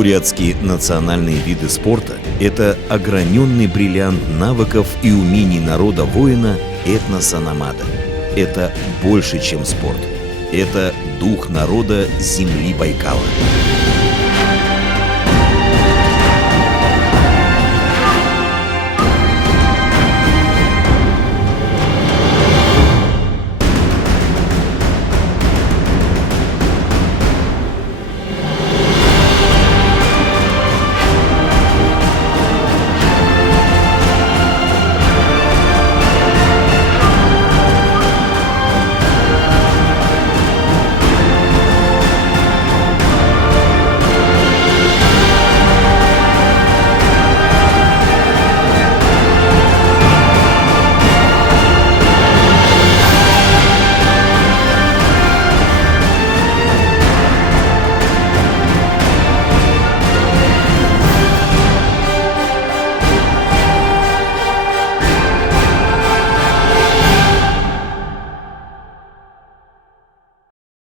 Бурятские национальные виды спорта – это ограненный бриллиант навыков и умений народа-воина этноса Намада. Это больше, чем спорт. Это дух народа земли Байкала.